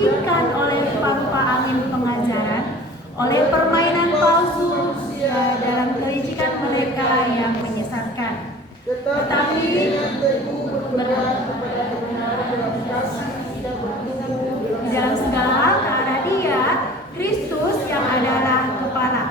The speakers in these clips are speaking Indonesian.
Ikan oleh rupa-rupa angin pengajaran, oleh permainan palsu dalam kelicikan mereka yang menyesatkan. Tetapi di dalam segala hal ke arah Dia, Kristus yang adalah kepala.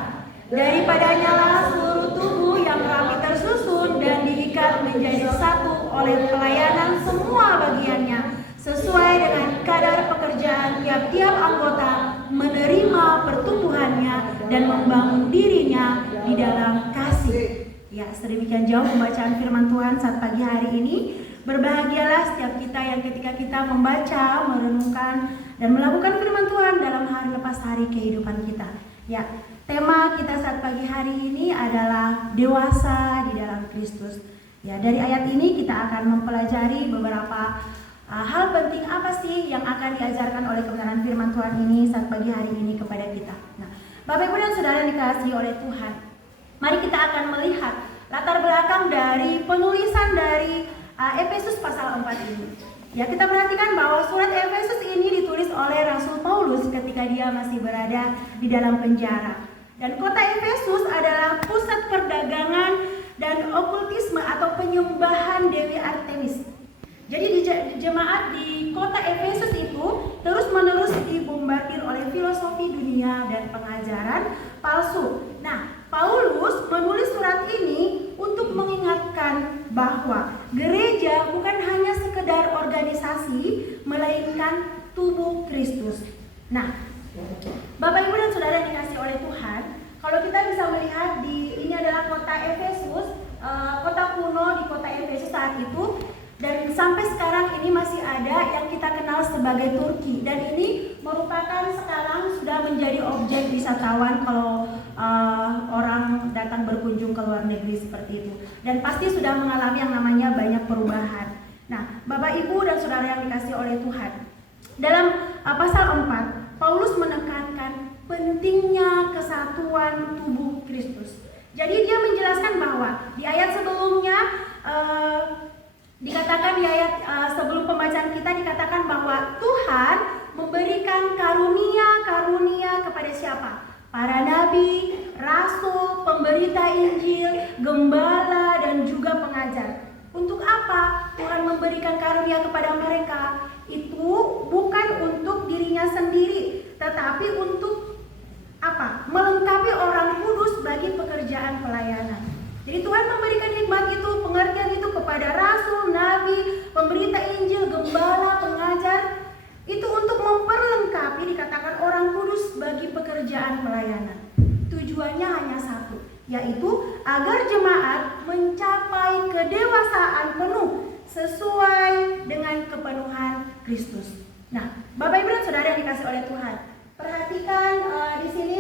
Daripadanya lah seluruh tubuh yang rapi tersusun dan diikat menjadi satu oleh pelayanan semua bagiannya, sesuai dengan kadar pekerjaan tiap-tiap anggota menerima pertumbuhannya dan membangun dirinya di dalam kasih. Ya, sedemikian jauh pembacaan firman Tuhan saat pagi hari ini. Berbahagialah setiap kita yang ketika kita membaca, merenungkan, dan melakukan firman Tuhan dalam hari lepas hari kehidupan kita. Ya, tema kita saat pagi hari ini adalah dewasa di dalam Kristus. Ya, dari ayat ini kita akan mempelajari beberapa hal penting apa sih yang akan diajarkan oleh kebenaran firman Tuhan ini saat pagi hari ini kepada kita. Nah, Bapak Ibu dan Saudara yang dikasihi oleh Tuhan, mari kita akan melihat latar belakang dari penulisan dari Efesus pasal 4 ini. Ya, kita perhatikan bahwa surat Efesus ini ditulis oleh Rasul Paulus ketika dia masih berada di dalam penjara. Dan kota Efesus adalah pusat perdagangan dan okultisme atau penyembahan Dewi Artemis. Jadi di jemaat di kota Efesus itu terus-menerus dibombardir oleh filosofi dunia dan pengajaran palsu. Nah, Paulus menulis surat ini untuk mengingatkan bahwa gereja bukan hanya sekedar organisasi, melainkan tubuh Kristus. Nah, Bapak Ibu dan Saudara yang dikasihi oleh Tuhan, kalau kita bisa melihat ini adalah kota Efesus, kota kuno di kota Efesus saat itu. Dan sampai sekarang ini masih ada yang kita kenal sebagai Turki. Dan ini merupakan sekarang sudah menjadi objek wisatawan kalau orang datang berkunjung ke luar negeri seperti itu. Dan pasti sudah mengalami yang namanya banyak perubahan. Nah, Bapak Ibu dan Saudara yang dikasihi oleh Tuhan, dalam pasal 4, Paulus menekankan pentingnya kesatuan tubuh Kristus. Jadi dia menjelaskan bahwa di ayat sebelumnya dikatakan di ayat sebelum pembacaan kita dikatakan bahwa Tuhan memberikan karunia kepada siapa? Para nabi, rasul, pemberita Injil, gembala, dan juga pengajar. Untuk apa Tuhan memberikan karunia kepada mereka? Itu bukan untuk dirinya sendiri, tetapi untuk apa? Melengkapi orang kudus bagi pekerjaan pelayanan. Jadi Tuhan memberikan hikmat itu, pengertian itu kepada rasul, nabi, pemberita Injil, gembala, pengajar. Itu untuk memperlengkapi, dikatakan orang kudus bagi pekerjaan pelayanan. Tujuannya hanya satu, yaitu agar jemaat mencapai kedewasaan penuh sesuai dengan kepenuhan Kristus. Nah, Bapak Ibu dan Saudara yang dikasihi oleh Tuhan, perhatikan di sini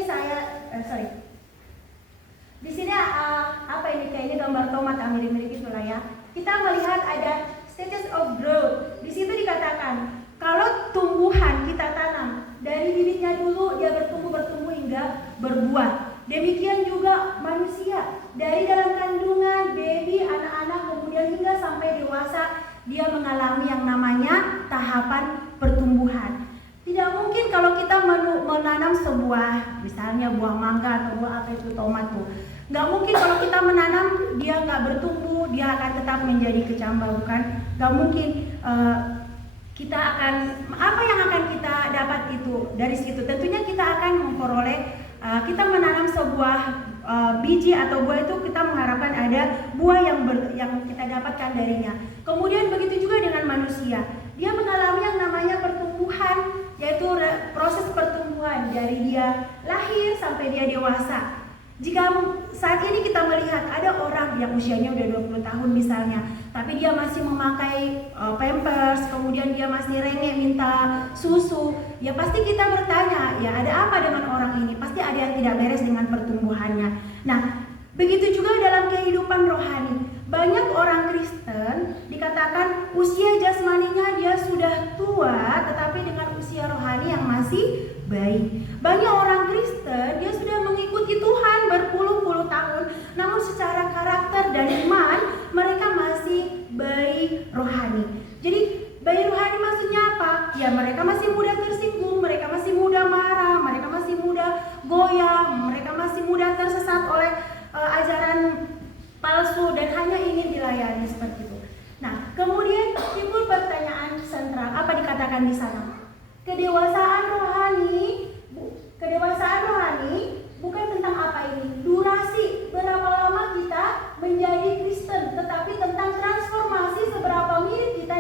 di sini apa ini, kayaknya gambar tomat mirip-mirip itulah ya. Kita melihat ada stages of growth. Di situ dikatakan kalau tumbuhan kita tanam dari bibitnya dulu dia bertumbuh hingga berbuah. Demikian juga manusia, dari dalam kandungan, baby, anak-anak, kemudian hingga sampai dewasa dia mengalami yang namanya tahapan pertumbuhan. Tidak mungkin kalau kita menanam sebuah, misalnya buah mangga atau buah apa itu, tomat tuh. Nggak mungkin kalau kita menanam dia nggak bertumbuh, dia akan tetap menjadi kecambah, bukan? Nggak mungkin kita akan, apa yang akan kita dapat itu dari situ? Tentunya kita akan memperoleh, kita menanam sebuah biji atau buah itu kita mengharapkan ada buah yang kita dapatkan darinya. Kemudian begitu juga dengan manusia, dia mengalami yang namanya pertumbuhan, yaitu proses pertumbuhan dari dia lahir sampai dia dewasa. Jika saat ini kita melihat ada orang yang usianya udah 20 tahun misalnya, tapi dia masih memakai pampers, kemudian dia masih rengek minta susu, ya pasti kita bertanya, ya ada apa dengan orang ini? Pasti ada yang tidak beres dengan pertumbuhannya. Nah, begitu juga dalam kehidupan rohani. Banyak orang Kristen dikatakan usia jasmaninya dia sudah tua, tetapi dengan usia rohani yang masih baik. Banyak orang Kristen dia sudah mengikuti Tuhan berpuluh-puluh tahun, namun secara karakter dan iman mereka masih bayi rohani. Jadi bayi rohani maksudnya apa? Ya mereka masih mudah tersinggung. dilayani seperti itu. Nah, kemudian timbul pertanyaan sentral, apa dikatakan di sana? Kedewasaan rohani bukan tentang apa ini? Durasi, berapa lama kita menjadi Kristen, tetapi tentang transformasi seberapa mirip kita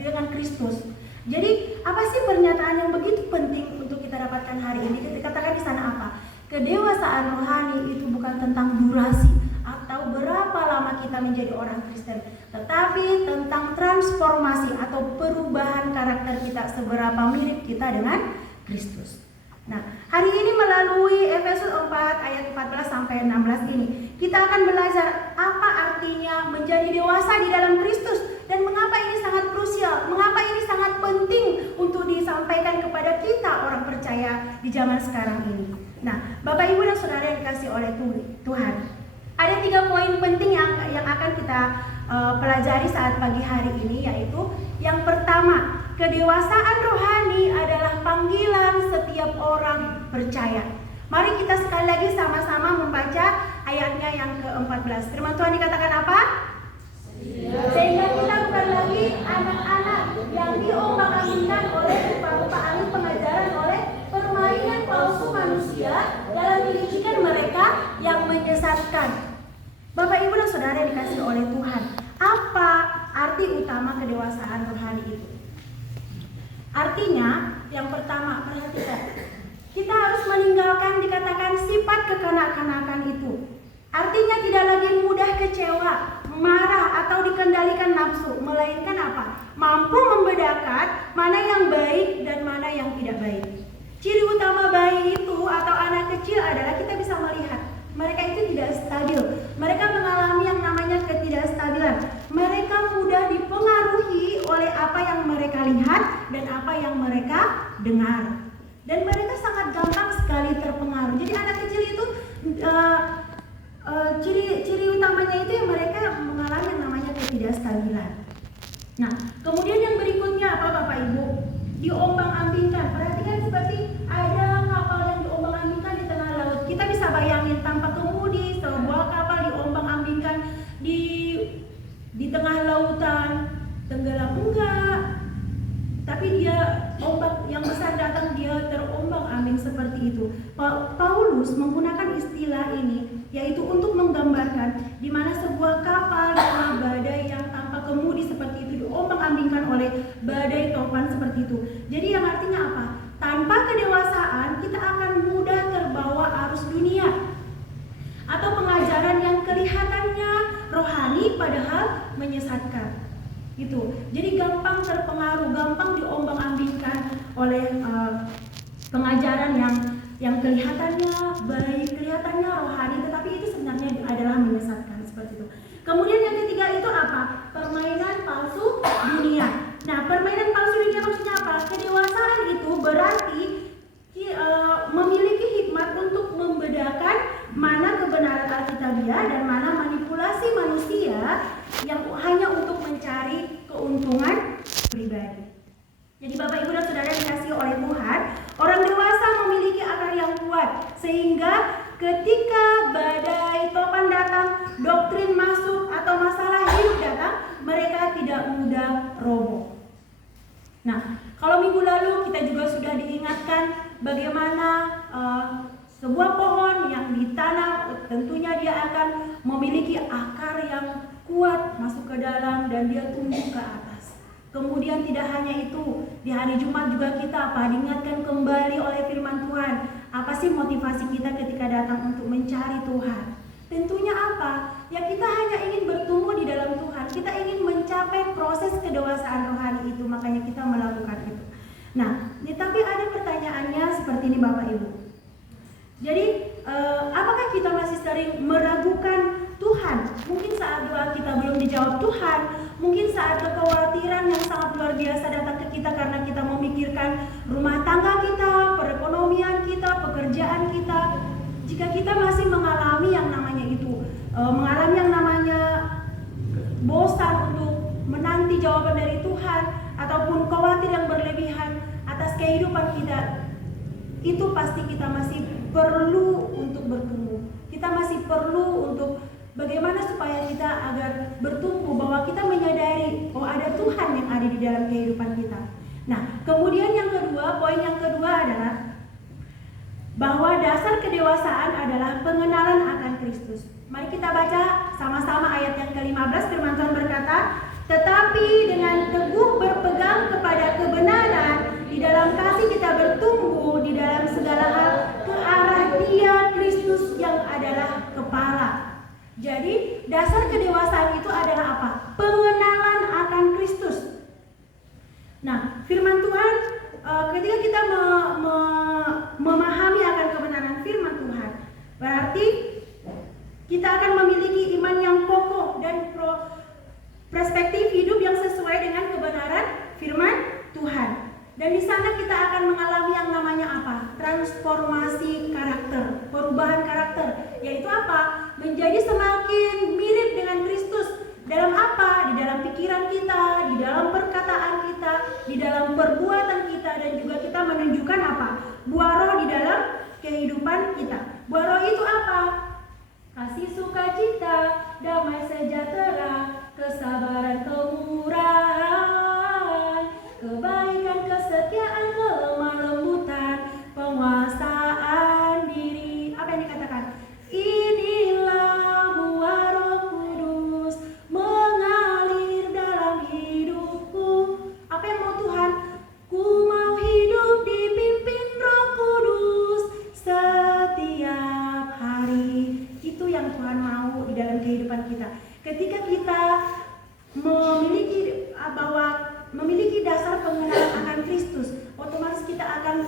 dengan Kristus. Jadi, apa sih pernyataan yang begitu penting untuk kita dapatkan hari ini? Dikatakan di sana apa? Kedewasaan rohani itu bukan tentang durasi atau berapa lama kita menjadi orang Kristen, tetapi tentang transformasi atau perubahan karakter kita seberapa mirip kita dengan Kristus. Nah, hari ini melalui Efesus 4 ayat 14 sampai 16 ini, kita akan belajar apa artinya menjadi dewasa di dalam Kristus dan mengapa ini sangat krusial, mengapa ini sangat penting untuk disampaikan kepada kita orang percaya di zaman sekarang ini. Nah, Bapak Ibu dan Saudara yang dikasih oleh Tuhan, ada 3 poin penting yang akan kita pelajari saat pagi hari ini, yaitu yang pertama, kedewasaan rohani adalah panggilan setiap orang percaya. Mari kita sekali lagi sama-sama membaca ayatnya yang ke-14. Firman Tuhan dikatakan apa? Sehingga kita bukan lagi anak-anak yang diombang-ambingkan oleh rupa-rupa angin pengajaran oleh permainan palsu manusia dalam didikan mereka yang menyesatkan. Bapak, Ibu, dan Saudara yang dikasih oleh Tuhan, apa arti utama kedewasaan rohani itu? Artinya, yang pertama, perhatikan, kita harus meninggalkan dikatakan sifat kekanak-kanakan itu. Artinya tidak lagi mudah kecewa, marah, atau dikendalikan nafsu, melainkan apa? Mampu membedakan mana yang baik dan mana yang tidak baik. Ciri utama bayi itu atau anak kecil adalah kita bisa melihat mereka itu tidak stabil. Mereka mengalami yang namanya ketidakstabilan. Mereka mudah dipengaruhi oleh apa yang mereka lihat dan apa yang mereka dengar. Dan mereka sangat gampang sekali terpengaruh. Jadi anak kecil itu ciri utamanya itu yang mereka mengalami yang namanya ketidakstabilan. Nah, kemudian yang berikutnya apa Bapak Ibu? Diombang-ambingkan. Perhatikan seperti ada kapal yang diombang-ambingkan di tengah laut. Kita bisa bayangin tanpa kemudi sebuah kapal diombang-ambingkan di tengah lautan, tenggelam enggak. Tapi dia ombak yang besar datang, dia terombang-ambing seperti itu. Paulus menggunakan istilah ini yaitu untuk menggambarkan di mana sebuah kapal di tengah badai yang tanpa kemudi seperti itu diombang-ambingkan oleh badai topan seperti itu. Jadi yang artinya apa? Tanpa kedewasaan kita akan mudah terbawa arus dunia atau pengajaran yang kelihatannya rohani padahal menyesatkan. Gitu. Jadi gampang terpengaruh, gampang diombang-ambingkan oleh pengajaran yang kelihatannya baik, kelihatannya rohani, tetapi itu sebenarnya adalah menyesatkan seperti itu. Kemudian yang ketiga itu apa? Permainan palsu dunia. Nah, permainan palsu dunia maksudnya apa? Kedewasaan itu berarti memiliki hikmat untuk membedakan mana kebenaran Alkitabiah dan mana manipulasi manusia yang hanya untuk mencari keuntungan pribadi. Jadi Bapak, Ibu, dan Saudara dikasihi oleh Tuhan, orang dewasa memiliki akar yang kuat sehingga ketika badai topan datang, doktrin masuk atau masalah hidup datang, mereka tidak mudah roboh. Nah, kalau minggu lalu kita juga sudah diingatkan bagaimana sebuah pohon yang ditanam tentunya dia akan memiliki akar yang kuat masuk ke dalam dan dia tumbuh ke atas. Kemudian tidak hanya itu, di hari Jumat juga kita diingatkan kembali oleh firman Tuhan. Apa sih motivasi kita ketika datang untuk mencari Tuhan? Tentunya apa? Ya kita hanya ingin bertumbuh di dalam Tuhan. Kita ingin mencapai proses kedewasaan rohani itu, makanya kita melakukan itu. Nah, tapi ada pertanyaannya seperti ini Bapak Ibu. Jadi, apakah kita masih sering meragukan Tuhan? Mungkin saat doa kita belum dijawab Tuhan, mungkin saat kekhawatiran yang sangat luar biasa datang ke kita karena kita memikirkan rumah tangga kita, perekonomian kita, pekerjaan kita. Jika kita masih mengalami yang namanya itu, mengalami yang namanya bosan untuk menanti jawaban dari Tuhan, ataupun khawatir yang berlebihan atas kehidupan kita, itu pasti kita masih perlu untuk bertumbuh. Kita masih perlu untuk Bagaimana supaya kita agar bertumbuh, bahwa kita menyadari bahwa ada Tuhan yang ada di dalam kehidupan kita. Nah, kemudian yang kedua, poin yang kedua adalah bahwa dasar kedewasaan adalah pengenalan akan Kristus. Mari kita baca sama-sama ayat yang ke-15. Firman Tuhan berkata, tetapi dengan teguh berpegang kepada kebenaran, di dalam kasih kita bertumbuh di dalam segala hal ke arah Dia Kristus yang adalah kepala. Jadi dasar kedewasaan itu adalah apa? Pengenalan akan Kristus. Nah, firman Tuhan ketika kita memahami akan kebenaran firman Tuhan, berarti kita akan memiliki iman yang kokoh dan perspektif hidup yang sesuai dengan kebenaran firman Tuhan. Dan di sana kita akan mengalami yang namanya apa? Transformasi karakter, perubahan karakter, yaitu apa? Menjadi semakin mirip dengan Kristus. Dalam apa? Di dalam pikiran kita, di dalam perkataan kita, di dalam perbuatan kita, dan juga kita menunjukkan apa? Buah roh di dalam kehidupan kita. Buah roh itu apa? Kasih, sukacita, damai sejahtera, kesabaran, kemurahan, kebaikan, kesetiaan, kelemah lembutan, penguasaan diri. Apa yang dikatakan? Inilah buah Roh Kudus mengalir dalam hidupku. Apa yang mau Tuhan? Ku mau hidup dipimpin Roh Kudus setiap hari. Itu yang Tuhan mau di dalam kehidupan kita. Ketika kita memiliki dasar pengenalan akan Kristus, otomatis kita akan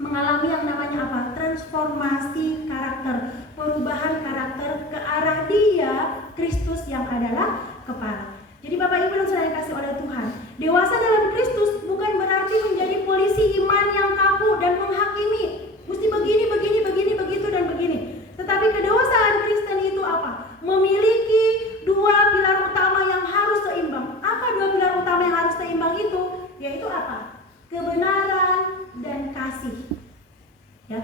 mengalami yang namanya apa? Transformasi karakter, perubahan karakter ke arah Dia Kristus yang adalah kepala. Jadi Bapak Ibu dan Saudara yang kasih oleh Tuhan, dewasa dalam Kristus bukan berarti menjadi polisi iman yang kaku dan menghakimi, mesti begini, begitu dan begini. Tetapi kedewasaan Kristen itu apa? Memiliki dua pilar utama yang harus seimbang. Apa dua pilar utama yang harus seimbang itu? Yaitu apa? Kebenaran dan kasih. Ya.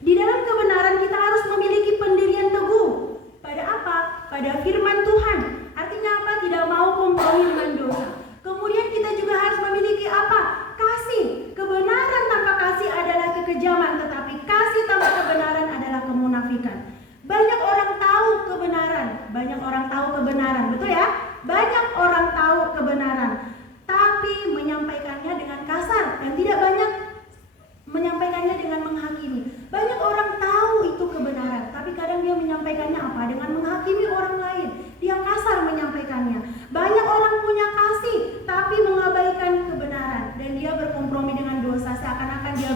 Di dalam kebenaran kita harus memiliki pendirian teguh. Pada apa? Pada firman Tuhan. Artinya apa? Tidak mau kompromi dengan dosa. Kemudian kita juga harus memiliki apa? Kasih. Kebenaran tanpa kasih adalah kekejaman, tetapi kasih tanpa kebenaran adalah kemunafikan. Banyak orang tahu kebenaran, betul ya? Banyak orang tahu kebenaran, tapi menyampaikannya dengan kasar dan tidak banyak menyampaikannya dengan menghakimi. Banyak orang tahu itu kebenaran, tapi kadang dia menyampaikannya apa? Dengan menghakimi orang lain. Dia kasar menyampaikannya. Banyak orang punya kasih, tapi mengabaikan kebenaran dan dia berkompromi dengan dosa, seakan-akan dia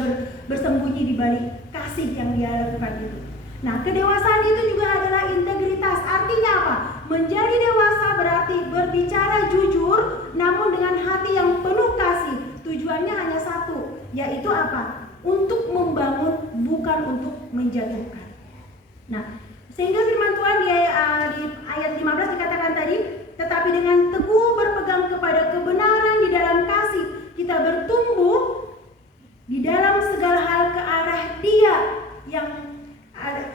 bersembunyi di balik kasih yang dia lakukan itu. Nah, kedewasaan itu juga adalah integritas. Artinya apa? Menjadi dewasa berarti berbicara jujur, namun dengan hati yang penuh kasih. Tujuannya hanya satu, yaitu apa? Untuk membangun, bukan untuk menjatuhkan. Nah, sehingga firman Tuhan di ayat 15 dikatakan tadi, tetapi dengan teguh berpegang kepada kebenaran di dalam kasih, kita bertumbuh di dalam segala hal ke arah Dia yang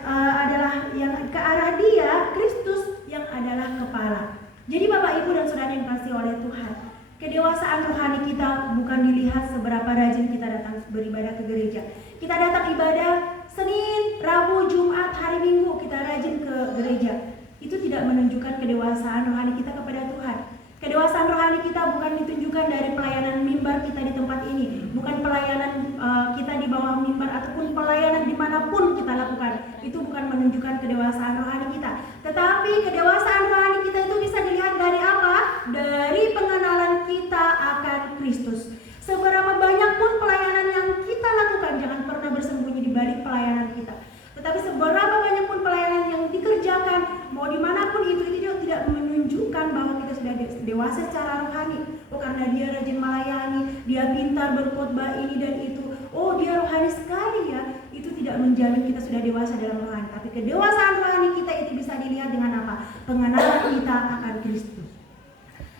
adalah yang ke arah Dia Kristus yang adalah kepala. Jadi Bapak Ibu dan Saudara yang kasih oleh Tuhan, kedewasaan rohani kita bukan dilihat seberapa rajin kita datang beribadah ke gereja. Kita datang ibadah Senin, Rabu, Jumat, hari Minggu kita rajin ke gereja. Itu tidak menunjukkan kedewasaan rohani kita kepada Tuhan. Kedewasaan rohani kita bukan ditunjukkan dari pelayanan mimbar kita di tempat ini, bukan pelayanan kita di bawah mimbar ataupun pelayanan dimanapun kita lakukan. Itu bukan menunjukkan kedewasaan rohani kita. Tetapi kedewasaan rohani kita itu bisa dilihat dari apa? Dari pengenalan kita akan Kristus. Seberapa banyak pun pelayanan yang kita lakukan, jangan pernah bersembunyi di balik pelayanan kita. Tetapi seberapa banyak pun pelayanan yang dikerjakan, mau dimanapun itu tidak menunjukkan bahwa kita sudah dewasa secara rohani. Oh, karena dia rajin melayani, dia pintar berkhotbah ini dan itu, oh dia rohani sekali ya. Itu tidak menjamin kita sudah dewasa dalam rohani. Tapi kedewasaan rohani kita itu bisa dilihat dengan apa? Pengenalan kita akan Kristus.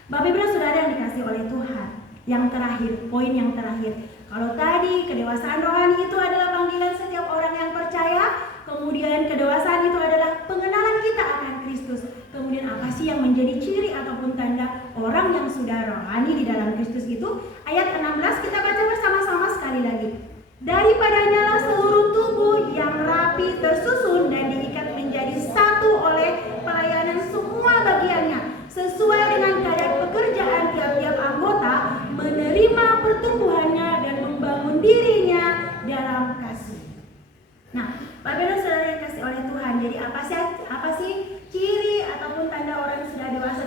Bapak Ibu dan Saudara yang dikasih oleh Tuhan, yang terakhir, poin yang terakhir. Kalau tadi kedewasaan rohani itu adalah panggilan setiap orang yang percaya, kemudian kedewasaan itu adalah pengenalan kita akan Kristus. apa sih yang menjadi ciri ataupun tanda orang yang sudah rohani di dalam Kristus itu? Ayat 16 kita baca bersama-sama sekali lagi. Daripadanya lah seluruh tubuh yang rapi tersusun dan diikat menjadi satu oleh pelayanan semua bagiannya, sesuai dengan kadar pekerjaan tiap-tiap anggota, menerima pertumbuhannya dan membangun dirinya dalam kasih. Nah, Bapak dan Saudara yang kasih oleh Tuhan, jadi apa sih ciri ataupun tanda orang yang sudah dewasa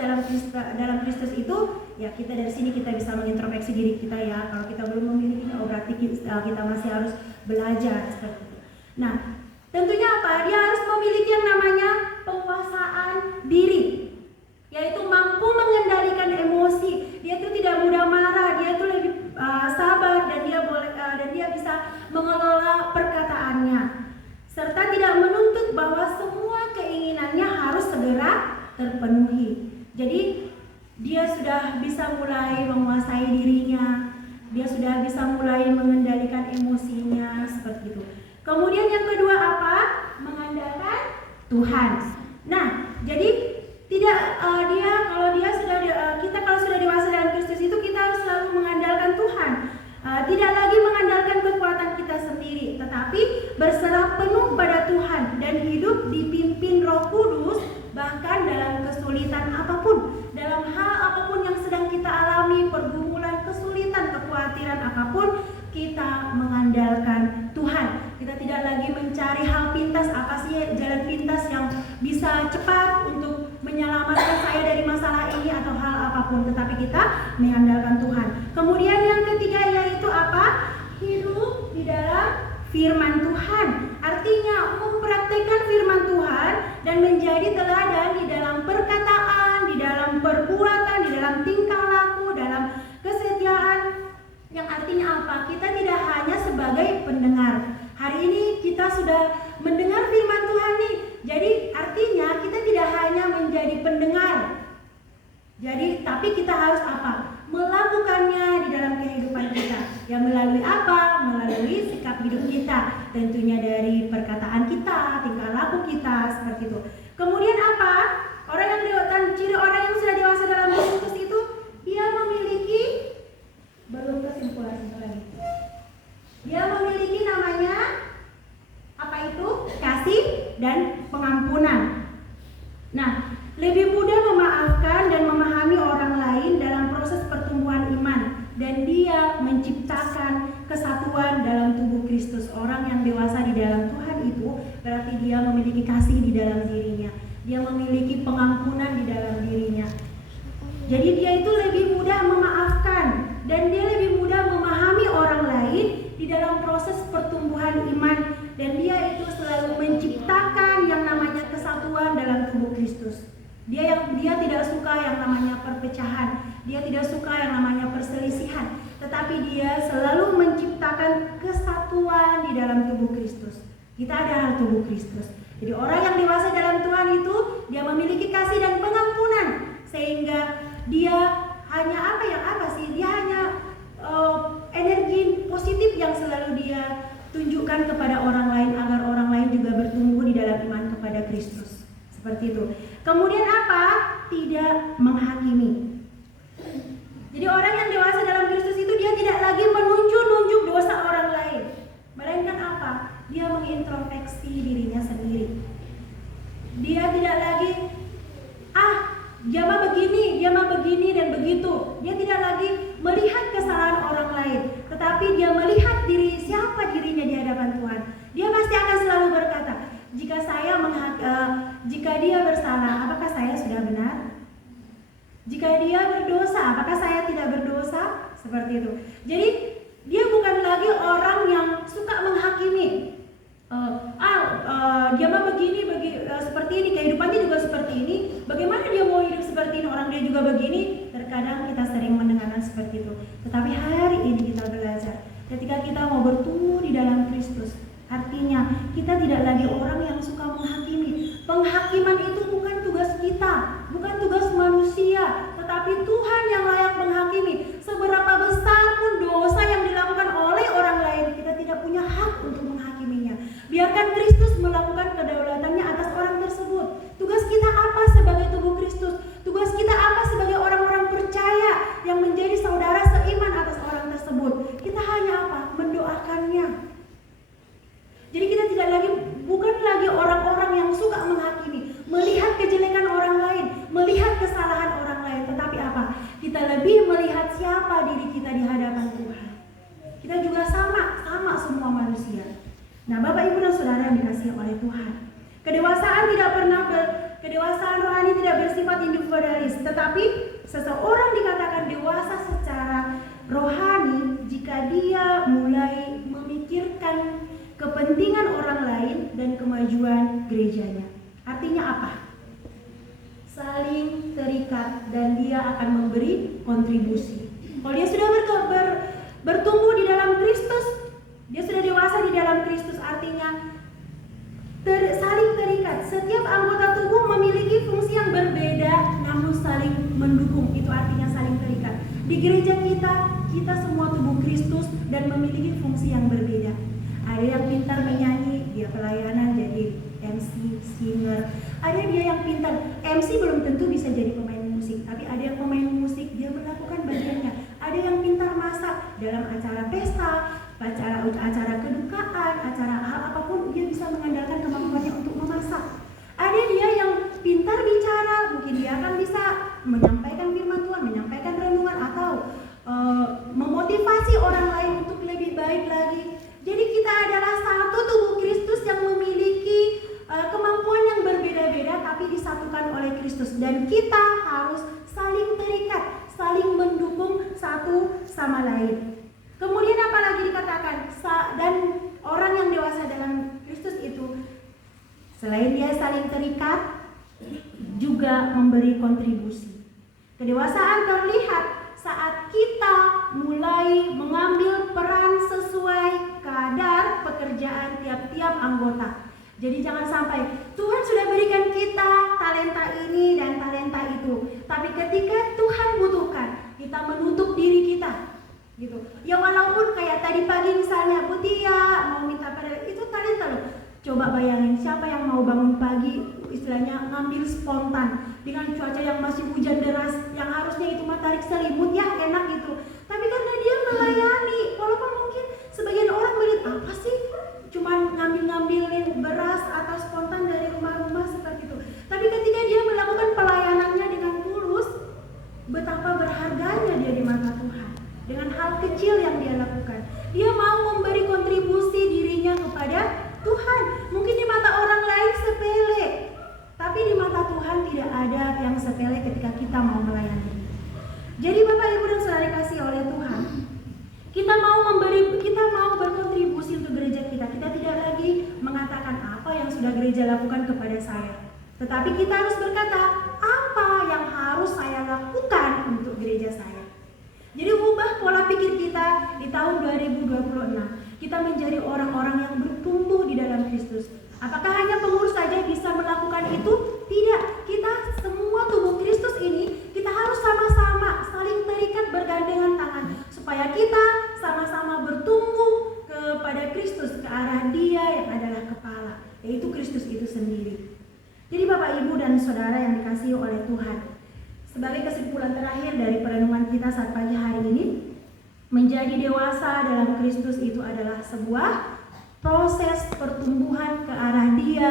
dalam Kristus itu? Ya, kita dari sini kita bisa mengintrospeksi diri kita ya. Kalau kita belum memilikinya, berarti kita masih harus belajar seperti itu. Nah, tentunya apa? Dia harus memiliki yang namanya penguasaan diri, yaitu mampu mengendalikan emosi. Dia itu tidak mudah marah, dia itu lebih sabar, dan dia bisa mengelola perkataannya, serta tidak menuntut bahwa semua keinginannya harus segera terpenuhi. Jadi dia sudah bisa mulai menguasai dirinya, dia sudah bisa mulai mengendalikan emosinya seperti itu. Kemudian yang kedua apa? Mengandalkan Tuhan. Nah, jadi tidak kita kalau sudah dewasa dalam Kristus itu kita harus selalu mengandalkan Tuhan. Tidak lagi mengandalkan kekuatan kita sendiri, tetapi berserah penuh pada Tuhan dan hidup dipimpin Roh Kudus, bahkan dalam kesulitan apapun, dalam hal apapun yang sedang kita alami, pergumulan, kesulitan, kekhawatiran apapun, kita mengandalkan Tuhan. Kita tidak lagi mencari hal pintas, apa sih jalan pintas yang bisa cepat untuk menyelamatkan saya dari masalah ini atau hal apapun, tetapi kita mengandalkan Tuhan. Kemudian yang ketiga yaitu apa? Hidup di dalam firman Tuhan. Artinya mempraktikkan firman Tuhan dan menjadi teladan di dalam perkataan, di dalam perbuatan, di dalam tingkah laku, dalam kesetiaan. Yang artinya apa? Kita tidak hanya sebagai pendengar. Hari ini kita sudah mendengar firman Tuhan nih. Jadi artinya kita tidak hanya menjadi pendengar. Jadi tapi kita harus apa? Melakukannya di dalam kehidupan kita. Ya melalui apa? Melalui sikap hidup kita. Tentunya dari perkataan kita, tingkah laku kita, seperti itu. Kemudian apa? Ciri orang yang sudah dewasa dalam Kristus itu dia memiliki, belum kesimpulan lagi. Dia memiliki namanya apa itu? Kasih dan pengampunan. Nah, lebih mudah memaafkan dan memahami orang lain dalam proses pertumbuhan iman, dan dia menciptakan kesatuan dalam tubuh Kristus. Orang yang dewasa di dalam Tuhan itu berarti dia memiliki kasih di dalam dirinya, dia memiliki pengampunan di dalam dirinya. Jadi dia itu lebih mudah memaafkan dan dia lebih mudah memahami orang lain di dalam proses pertumbuhan iman, dan dia itu selalu menciptakan yang namanya kesatuan dalam tubuh Kristus. Dia tidak suka yang namanya perpecahan, dia tidak suka yang namanya perselisihan, tetapi dia selalu menciptakan kesatuan di dalam tubuh Kristus. Kita adalah tubuh Kristus. Jadi orang yang dewasa dalam Tuhan itu dia memiliki kasih dan pengampunan, sehingga dia hanya dia hanya energi positif yang selalu dia tunjukkan kepada orang lain agar orang lain juga bertumbuh di dalam iman kepada Kristus. Seperti itu. Kemudian apa? Tidak menghakimi. Jadi orang yang dewasa dalam Kristus itu dia tidak lagi menunjuk dosa orang lain, melainkan apa? Dia mengintrospeksi dirinya sendiri. Dia tidak lagi dia mah begini dan begitu. Dia tidak lagi melihat kesalahan orang lain, tetapi dia melihat siapa dirinya di hadapan Tuhan. Dia pasti akan selalu berkata, jika dia bersalah, apakah saya sudah benar? Jika dia berdosa, apakah saya tidak berdosa? Seperti itu. Jadi dia bukan lagi orang yang suka menghakimi. Dia mah seperti ini, kehidupannya juga seperti ini. Bagaimana dia mau hidup seperti ini? Orang dia juga begini. Terkadang kita sering mendengarkan seperti itu. Tetapi hari ini kita belajar, ketika kita mau bertumbuh di dalam Kristus, artinya kita tidak lagi orang yang suka menghakimi. Penghakiman itu bukan tugas kita, bukan tugas manusia, tetapi Tuhan yang layak menghakimi. Seberapa besar pun dosa yang dilakukan oleh orang lain, kita tidak punya hak untuk menghakiminya. Biarkan Kristus melakukan kedaulatannya atas orang tersebut. Tugas kita apa sebagai tubuh Kristus? semua manusia. Nah, Bapak Ibu dan Saudara yang dikasihi oleh Tuhan, kedewasaan rohani tidak bersifat individualis, tetapi seseorang dikatakan dewasa secara rohani jika dia mulai memikirkan kepentingan orang lain dan kemajuan gerejanya. Artinya apa? Saling terikat dan dia akan memberi kontribusi. Kalau dia sudah bertumbuh di dalam Kristus, dia sudah dewasa di dalam Kristus, artinya saling terikat. Setiap anggota tubuh memiliki fungsi yang berbeda namun saling mendukung. Itu artinya saling terikat. Di gereja kita semua tubuh Kristus dan memiliki fungsi yang berbeda. Ada yang pintar menyanyi, dia pelayanan jadi MC, singer. Ada dia yang pintar, MC belum tentu bisa jadi pemain musik, tapi ada yang pemain musik, dia melakukan bagiannya. Ada yang pintar masak dalam acara pesta, acara kedukaan, acara hal apapun, dia bisa mengandalkan kemampuannya untuk memasak. Ada dia yang pintar bicara, mungkin dia akan bisa menyampaikan firman Tuhan, menyampaikan renungan, atau memotivasi orang lain untuk lebih baik lagi. Jadi kita adalah satu tubuh Kristus yang memiliki kemampuan yang berbeda-beda tapi disatukan oleh Kristus, dan kita harus saling terikat, saling mendukung satu sama lain. Kemudian apalagi dikatakan, dan orang yang dewasa dalam Kristus itu selain dia saling terikat juga memberi kontribusi. Kedewasaan terlihat saat kita mulai mengambil peran sesuai kadar pekerjaan tiap-tiap anggota. Jadi jangan sampai Tuhan sudah berikan kita talenta ini dan talenta itu, tapi ketika Tuhan butuhkan, kita menutup diri kita, gitu. Ya walaupun kayak tadi pagi misalnya Bu Tia mau minta pada itu talenta loh. Coba bayangin siapa yang mau bangun pagi istilahnya ngambil spontan dengan cuaca yang masih hujan deras, yang harusnya itu mah tarik selimut ya enak gitu. Tapi karena dia melayani, walaupun mungkin sebagian orang melihat apa sih cuman ngambilin beras atau spontan dari rumah-rumah seperti itu. Tapi ketika dia melakukan pelayanannya dengan tulus, betapa berharganya dia di mata Tuhan. Dengan hal kecil yang dia lakukan, dia mau memberi kontribusi dirinya kepada Tuhan. Mungkin di mata orang lain sepele, tapi di mata Tuhan tidak ada yang sepele ketika kita mau melayani. Jadi Bapak Ibu dan Saudara kasih oleh Tuhan, kita mau berkontribusi untuk gereja kita. Kita tidak lagi mengatakan apa yang sudah gereja lakukan kepada saya, tetapi kita harus berkata apa yang harus saya lakukan untuk gereja saya. Jadi ubah pola pikir kita di tahun 2026. Kita menjadi orang-orang yang bertumbuh di dalam Kristus. Apakah hanya pengurus saja bisa melakukan itu? Tidak. Kita semua tubuh Kristus ini, kita harus sama-sama saling terikat bergandengan tangan supaya kita sama-sama bertumbuh kepada Kristus, ke arah Dia yang adalah kepala, yaitu Kristus itu sendiri. Jadi Bapak Ibu dan Saudara yang dikasihi oleh Tuhan, sebagai kesimpulan terakhir dari perenungan kita saat pagi hari ini, menjadi dewasa dalam Kristus itu adalah sebuah proses pertumbuhan ke arah Dia,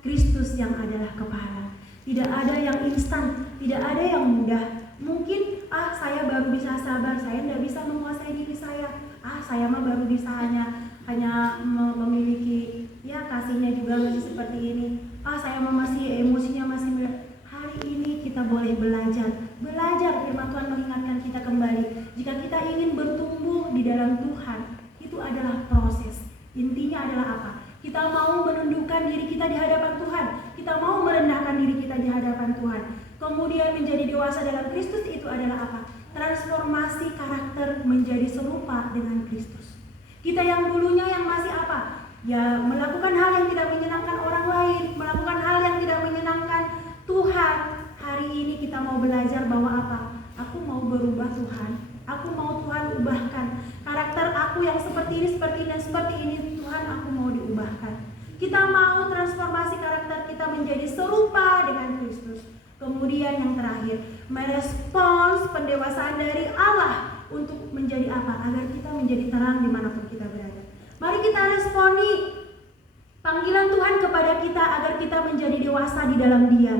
Kristus yang adalah kepala. Tidak ada yang instan, tidak ada yang mudah. Mungkin saya baru bisa sabar, saya tidak bisa menguasai diri saya. Saya mah baru bisa hanya memiliki ya kasihnya juga masih seperti ini. Saya mah masih emosinya masih. Hari ini kita boleh belajar firman Tuhan mengingatkan kita kembali. Jika kita ingin bertumbuh di dalam Tuhan, itu adalah proses. Intinya adalah apa? Kita mau menundukkan diri kita di hadapan Tuhan. Kita mau merendahkan diri kita di hadapan Tuhan. Kemudian menjadi dewasa dalam Kristus itu adalah apa? Transformasi karakter menjadi serupa dengan Kristus. Kita yang dulunya yang masih apa? Ya melakukan hal yang tidak menyenangkan orang lain, melakukan hal yang tidak menyenangkan Tuhan. Hari ini kita mau belajar bahwa apa? Aku mau berubah Tuhan. Aku mau Tuhan ubahkan. Karakter aku yang seperti ini, Tuhan aku mau diubahkan. Kita mau transformasi karakter kita menjadi serupa dengan Kristus. Kemudian yang terakhir, merespons pendewasaan dari Allah untuk menjadi apa? Agar kita menjadi terang dimanapun kita berada. Mari kita responi panggilan Tuhan kepada kita agar kita menjadi dewasa di dalam Dia.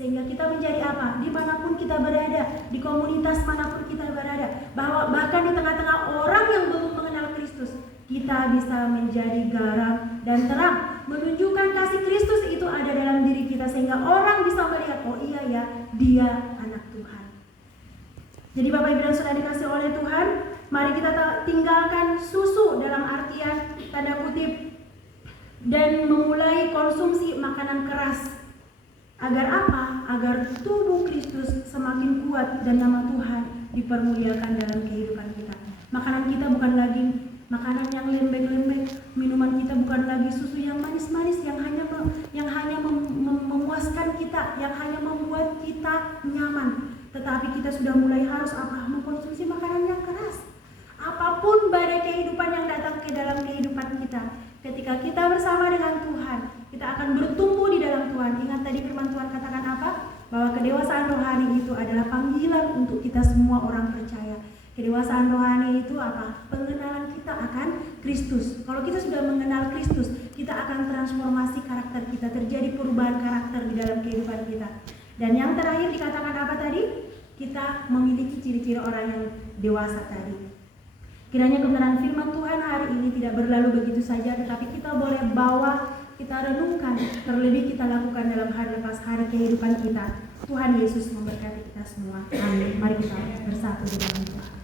Sehingga kita menjadi apa? Dimanapun kita berada, di komunitas manapun kita berada, bahwa bahkan di tengah-tengah orang yang belum mengenal Kristus, kita kita bisa menjadi garam dan terang, menunjukkan kasih Kristus itu ada dalam diri kita sehingga orang bisa melihat, oh iya ya, dia anak Tuhan. Jadi Bapak Ibu dan Saudara dikasih oleh Tuhan, mari kita tinggalkan susu dalam artian tanda kutip dan memulai konsumsi makanan keras. Agar apa? Agar tubuh Kristus semakin kuat dan nama Tuhan dipermuliakan dalam kehidupan kita. Makanan kita bukan lagi makanan yang lembek-lembek, minuman kita bukan lagi susu yang manis-manis yang hanya memuaskan kita, yang hanya membuat kita nyaman. Tetapi kita sudah mulai harus apa? Mengkonsumsi makanan yang keras. Apapun badai kehidupan yang datang ke dalam kehidupan kita, ketika kita bersama dengan Tuhan, kita akan bertumbuh di dalam Tuhan. Ingat tadi firman Tuhan katakan apa? Bahwa kedewasaan rohani itu adalah panggilan untuk kita semua orang percaya. Kedewasaan rohani itu apa? Pengenalan kita akan Kristus. Kalau kita sudah mengenal Kristus, kita akan transformasi karakter kita, terjadi perubahan karakter di dalam kehidupan kita. Dan yang terakhir dikatakan apa tadi? Kita memiliki ciri-ciri orang yang dewasa tadi. Kiranya kebenaran firman Tuhan hari ini tidak berlalu begitu saja, tetapi kita boleh bawa, kita renungkan, terlebih kita lakukan dalam hari lepas hari kehidupan kita. Tuhan Yesus memberkati kita semua. Amin. Mari kita bersatu di dalam Tuhan.